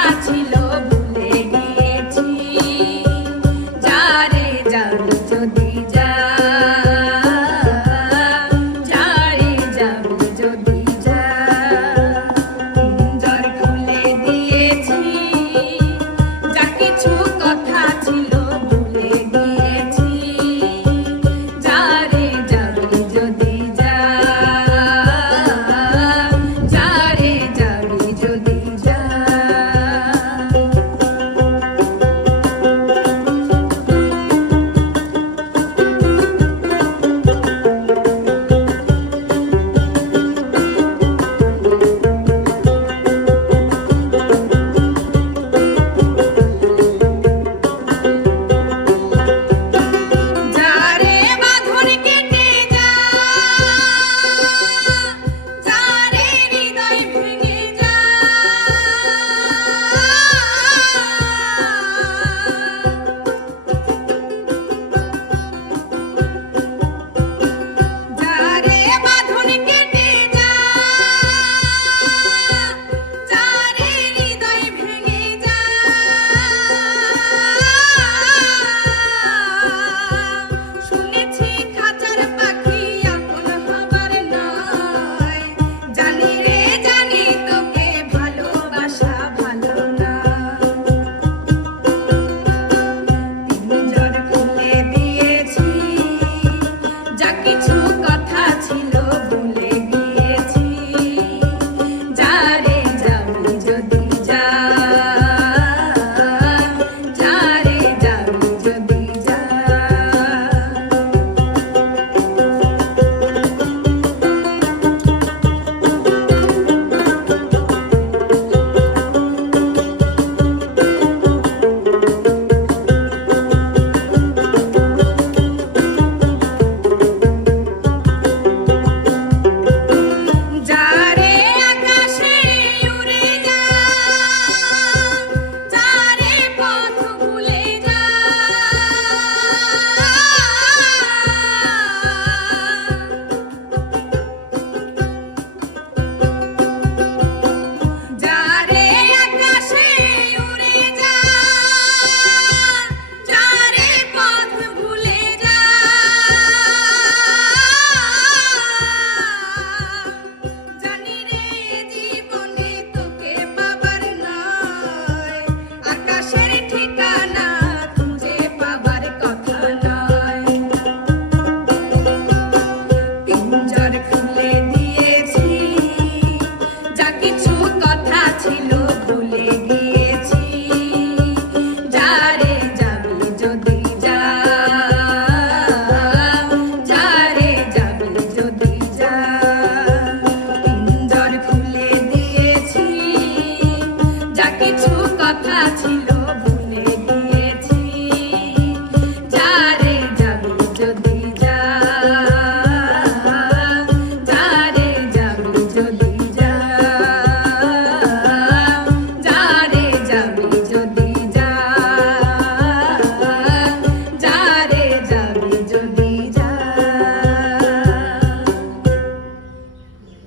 Patilo. to the